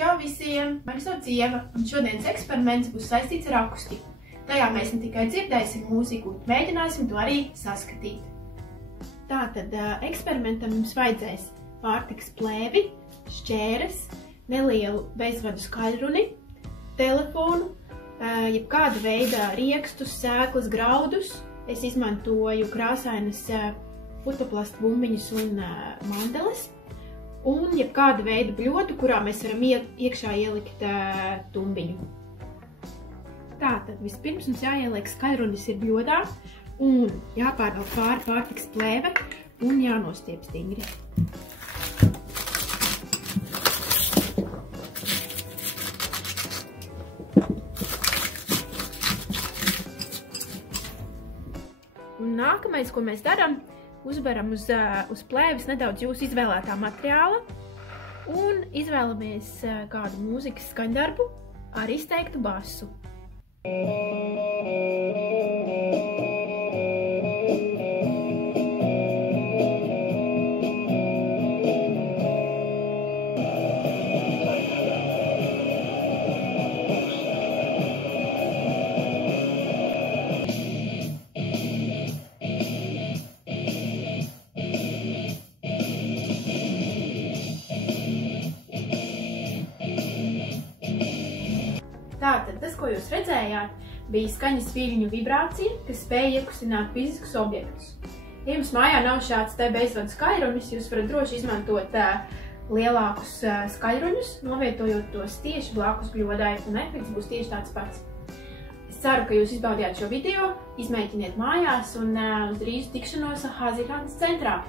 Čau visiem! Mani sauc Ieva, un šodienas eksperiments būs saistīts ar akustiku. Tajā mēs ne tikai dzirdēsim mūziku, mēģināsim to arī saskatīt. Tātad eksperimentam jums vajadzēs pārtikas plēvi, šķēres, nelielu bezvadu skaļruni, telefonu, jebkāda veida riekstus, sēklas, graudus. Es izmantoju krāsainas putoplastu bumbiņus un mandeles. Un jebkāda veida bļodu, kurā mēs varam iekšā ielikt tumbiņu. Tātad vispirms mums jāieliek skaļrunis ir bļodā un jāpārvelk pāri pārtikas plēve un jānostiep stingri. Un nākamais, ko mēs darām, uzberam uz plēves nedaudz jūsu izvēlētā materiāla un izvēlamies kādu mūzikas skaņdarbu ar izteiktu basu. Tātad tas, ko jūs redzējāt, bija skaņas viļņu vibrācija, kas spēja iekustināt fiziskus objektus. Ja jums mājā nav šāds te bezvadu skaļrunis, jūs varat droši izmantot lielākus skaļruņus, novietojot tos tieši blakus bļodai, un efekts būs tieši tāds pats. Es ceru, ka jūs izbaudījāt šo video, izmēģiniet mājās un uz drīzu tikšanos Hāzirhantas centrā.